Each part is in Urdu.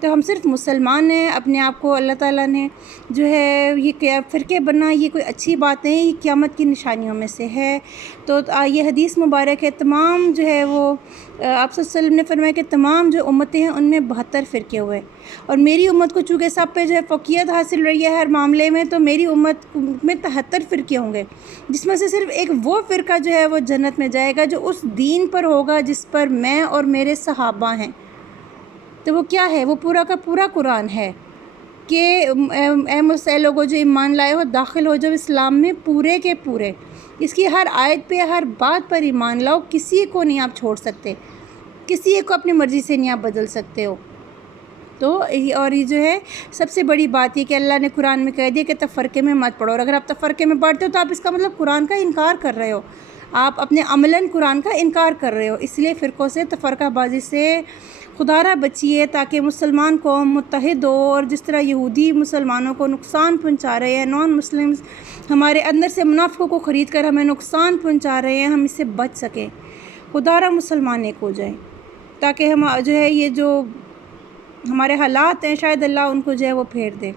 تو ہم صرف مسلمان ہیں، اپنے آپ کو اللہ تعالیٰ نے جو ہے یہ فرقے بننا یہ کوئی اچھی بات نہیں، یہ قیامت کی نشانیوں میں سے ہے۔ تو یہ حدیث مبارک ہے، تمام جو ہے وہ آپ صلی اللہ علیہ وسلم نے فرمایا کہ تمام جو امتیں ہیں ان میں 72 فرقے ہوئے، اور میری امت کو چونکہ سب پہ جو ہے فوقیت حاصل رہی ہے ہر معاملے میں، تو میری امت میں 73 فرقے ہوں گے، جس میں سے صرف ایک وہ فرقہ جو ہے وہ جنت میں جائے گا جو اس دین پر ہوگا جس پر میں اور میرے صحابہ ہیں۔ تو وہ کیا ہے؟ وہ پورا کا پورا قرآن ہے کہ اے لوگوں جو ایمان لائے ہو، داخل ہو جب اسلام میں پورے کے پورے، اس کی ہر آیت پہ ہر بات پر ایمان لاؤ، کسی کو نہیں آپ چھوڑ سکتے، کسی ایک کو اپنی مرضی سے نہیں آپ بدل سکتے ہو۔ تو اور یہ جو ہے سب سے بڑی بات یہ کہ اللہ نے قرآن میں کہہ دیا کہ تفرقے میں مت پڑھو، اور اگر آپ تفرقے میں پڑھتے ہو تو آپ اس کا مطلب قرآن کا انکار کر رہے ہو، آپ اپنے عملاً قرآن کا انکار کر رہے ہو۔ اس لیے فرقوں سے، تفرقہ بازی سے خدا را بچیے تاکہ مسلمان قوم متحد ہو، اور جس طرح یہودی مسلمانوں کو نقصان پہنچا رہے ہیں، نان مسلمز ہمارے اندر سے منافقوں کو خرید کر ہمیں نقصان پہنچا رہے ہیں، ہم اس سے بچ سکیں، خدا را مسلمان ایک ہو جائیں، تاکہ ہم جو ہے یہ جو ہمارے حالات ہیں شاید اللہ ان کو جو ہے وہ پھیر دے۔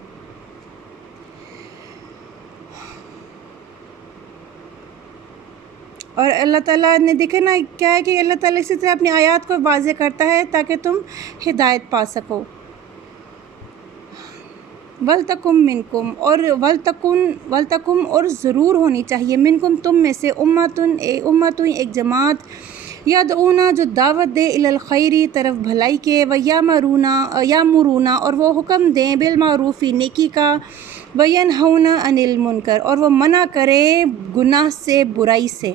اور اللہ تعالیٰ نے دیکھے نا کیا ہے کہ اللہ تعالیٰ اسی طرح اپنی آیات کو واضح کرتا ہے تاکہ تم ہدایت پا سکو۔ وَلْتَکُم مِّنکم، اور وَلْتَکُم اور ضرور ہونی چاہیے، منکم تم میں سے، امتن ایک جماعت، یدعونا جو دعوت دے الی الخیر طرف بھلائی کے، یامرونا اور وہ حکم دیں بالمعروف نیکی کا، وینہونا عن المنکر اور وہ منع کریں گناہ سے، برائی سے،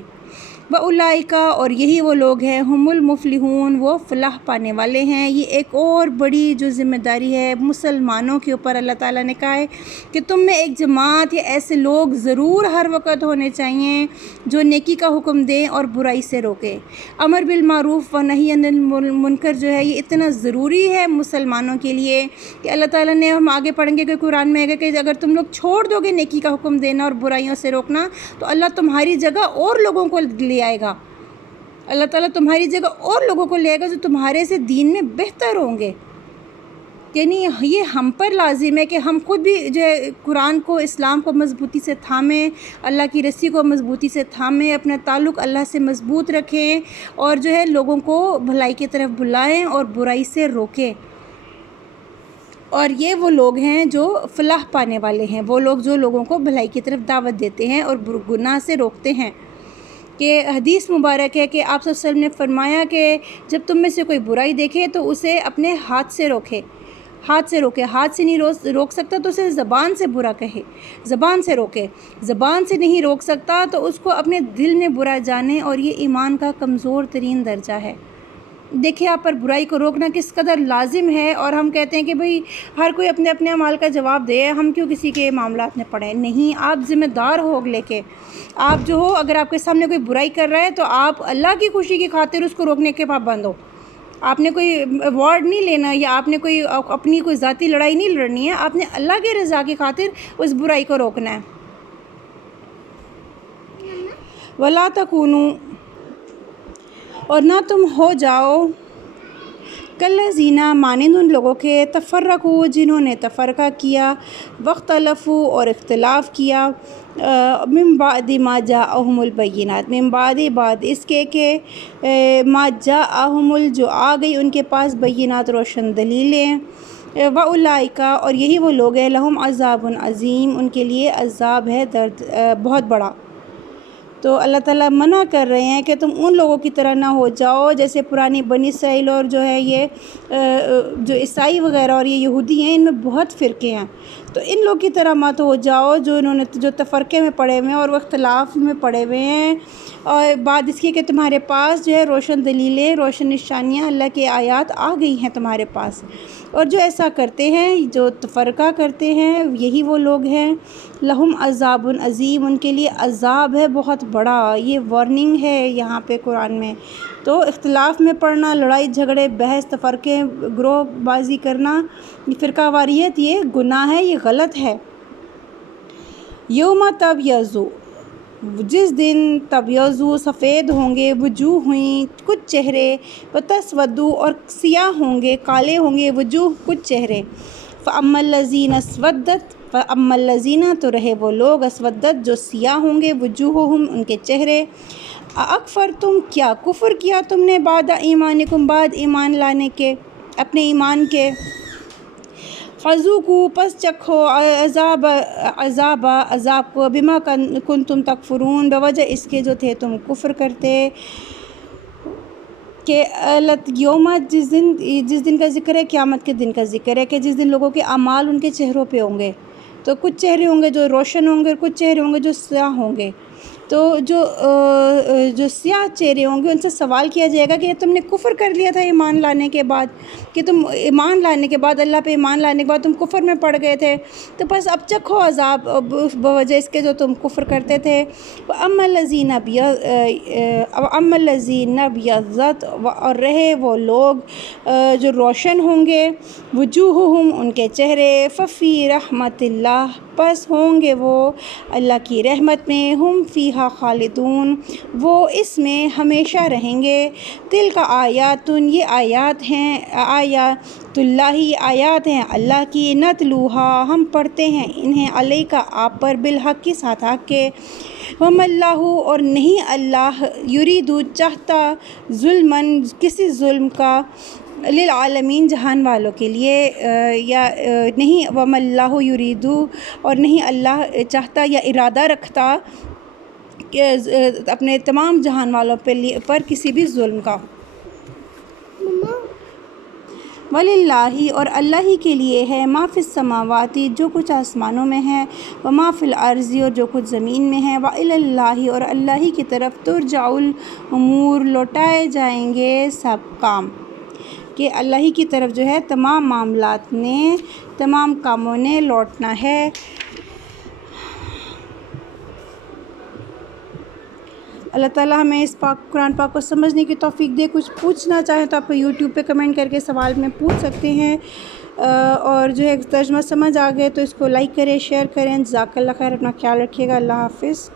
وَأُولَئِکَ اور یہی وہ لوگ ہیں، ہم المفلحون وہ فلاح پانے والے ہیں۔ یہ ایک اور بڑی جو ذمہ داری ہے مسلمانوں کے اوپر، اللہ تعالیٰ نے کہا ہے کہ تم میں ایک جماعت یا ایسے لوگ ضرور ہر وقت ہونے چاہیے جو نیکی کا حکم دیں اور برائی سے روکیں۔ امر بالمعروف و نہی عن المنکر جو ہے یہ اتنا ضروری ہے مسلمانوں کے لیے کہ اللہ تعالیٰ نے، ہم آگے پڑھیں گے کہ قرآن میں ہے کہ اگر تم لوگ چھوڑ دو گے نیکی کا حکم دینا اور برائیوں سے روکنا تو اللہ تمہاری جگہ اور لوگوں کو لے آئے گا، اللہ تعالیٰ تمہاری جگہ اور لوگوں کو لے آئے گا جو تمہارے سے دین میں بہتر ہوں گے۔ یعنی یہ ہم پر لازم ہے کہ ہم خود بھی جو ہے قرآن کو، اسلام کو مضبوطی سے تھامیں، اللہ کی رسی کو مضبوطی سے تھامیں، اپنا تعلق اللہ سے مضبوط رکھیں، اور جو ہے لوگوں کو بھلائی کی طرف بلائیں اور برائی سے روکیں۔ اور یہ وہ لوگ ہیں جو فلاح پانے والے ہیں، وہ لوگ جو لوگوں کو بھلائی کی طرف دعوت دیتے ہیں اور گناہ سے روکتے ہیں۔ کہ حدیث مبارک ہے کہ آپ صلی اللہ علیہ وسلم نے فرمایا کہ جب تم میں سے کوئی برائی دیکھے تو اسے اپنے ہاتھ سے روکے، ہاتھ سے روکے، ہاتھ سے نہیں روک سکتا تو اسے زبان سے برا کہے، زبان سے روکے، زبان سے نہیں روک سکتا تو اس کو اپنے دل میں برا جانے، اور یہ ایمان کا کمزور ترین درجہ ہے۔ دیکھیں آپ پر برائی کو روکنا کس قدر لازم ہے، اور ہم کہتے ہیں کہ بھئی ہر کوئی اپنے اپنے اعمال کا جواب دے، ہم کیوں کسی کے معاملات میں پڑیں؟ نہیں، آپ ذمہ دار ہو اگلے کے، آپ جو ہو اگر آپ کے سامنے کوئی برائی کر رہا ہے تو آپ اللہ کی خوشی کی خاطر اس کو روکنے کے پابند ہو۔ آپ نے کوئی ایوارڈ نہیں لینا، یا آپ نے کوئی اپنی کوئی ذاتی لڑائی نہیں لڑنی ہے، آپ نے اللہ کی رضا کی خاطر اس برائی کو روکنا ہے۔ وَلَا تَكُونُوا اور نہ تم ہو جاؤ کالذین مانند ان لوگوں کے، تفرقوا جنہوں نے تفرقہ کیا، واختلفوا اور اختلاف کیا، من بعد ما جاءہم البینات، من بعد اس کے کہ ما جاءہم جو آ گئی ان کے پاس بینات روشن دلیلیں، وَأُولَئِکَ اور یہی وہ لوگ ہیں، لہم عذاب عظیم ان کے لیے عذاب ہے درد بہت بڑا۔ تو اللہ تعالیٰ منع کر رہے ہیں کہ تم ان لوگوں کی طرح نہ ہو جاؤ جیسے پرانی بنی اسرائیل، اور جو ہے یہ جو عیسائی وغیرہ اور یہ یہودی ہیں، ان میں بہت فرقے ہیں، تو ان لوگوں کی طرح مت ہو جاؤ جو تفرقے میں پڑے ہوئے ہیں اور وہ اختلاف میں پڑے ہوئے ہیں، اور بعد اس کی کہ تمہارے پاس جو ہے روشن دلیلیں، روشن نشانیاں، اللہ کی آیات آ گئی ہیں تمہارے پاس، اور جو ایسا کرتے ہیں، جو تفرقہ کرتے ہیں، یہی وہ لوگ ہیں، لہم عذاب عظیم ان کے لیے عذاب ہے بہت بڑا۔ یہ وارننگ ہے یہاں پہ قرآن میں۔ تو اختلاف میں پڑنا، لڑائی جھگڑے، بحث، تفرقے، گروہ بازی کرنا، فرقہ واریت یہ گناہ ہے، یہ غلط ہے۔ یوم تبیض جس دن تبیضُ سفید ہوں گے وجوہ ہوئیں کچھ چہرے، وتسوّدُ اور سیاہ ہوں گے کالے ہوں گے وجوہ کچھ چہرے۔ فَأَمَّا الَّذِينَ اسْوَدَّتْ فَأَمَّا الَّذِينَ تو رہے وہ لوگ اسودت جو سیاہ ہوں گے وجوہہم ان کے چہرے۔ اَأَکْفَرْتُمْ کیا کفر کیا تم نے بعد ایمانکم بعد ایمان لانے کے اپنے ایمان کے۔ فَذُوقُوا پس چکھو عذاب کو بما کنتم تکفرون بوجہ اس کے جو تھے تم کفر کرتے۔ کہ یوم جس دن کا ذکر ہے قیامت کے دن کا ذکر ہے کہ جس دن لوگوں کے اعمال ان کے چہروں پہ ہوں گے، تو کچھ چہرے ہوں گے جو روشن ہوں گے اور کچھ چہرے ہوں گے جو سیاہ ہوں گے۔ تو جو سیاہ چہرے ہوں گے ان سے سوال کیا جائے گا کہ تم نے کفر کر لیا تھا ایمان لانے کے بعد، کہ تم ایمان لانے کے بعد اللہ پہ ایمان لانے کے بعد تم کفر میں پڑ گئے تھے، تو بس اب چکھو عذاب بوجہ اس کے جو تم کفر کرتے تھے۔ وَأَمَّا الَّذِينَ ابْيَضَّتْ اور رہے وہ لوگ جو روشن ہوں گے وجوہہم ان کے چہرے، ففی رحمت اللہ پس ہوں گے وہ اللہ کی رحمت میں، ہم فیہا خالدون وہ اس میں ہمیشہ رہیں گے۔ تلک آیات یہ آیات ہیں آیات اللہ آیات ہیں اللہ کی، نتلوہا ہم پڑھتے ہیں انہیں علیک آپ پر بالحق کے ساتھ حق کے۔ وما اللہ اور نہیں اللہ یرید چاہتا ظلمن کسی ظلم کا للعالمین جہان والوں کے لیے، یا نہیں وما اللہ یرید اور نہیں اللہ چاہتا یا ارادہ رکھتا کہ اپنے تمام جہان والوں پر کسی بھی ظلم کا۔ وَلِلَّهِ اور اللہ ہی کے لیے ہے ما فی السماوات جو کچھ آسمانوں میں ہے، وما فی الارض اور جو کچھ زمین میں ہے، وَإِلَى اللَّهِ اور اللہ ہی کی طرف ترجع الامور لوٹائے جائیں گے سب کام، کہ اللہ ہی کی طرف جو ہے تمام معاملات نے تمام کاموں نے لوٹنا ہے۔ اللہ تعالیٰ ہمیں اس قرآن پاک کو سمجھنے کی توفیق دے۔ کچھ پوچھنا چاہیں تو آپ یوٹیوب پہ کمنٹ کر کے سوال میں پوچھ سکتے ہیں، اور جو ہے ترجمہ سمجھ آ گئے تو اس کو لائک کریں، شیئر کریں۔ جزاک اللہ خیر، اپنا خیال رکھیے گا، اللہ حافظ۔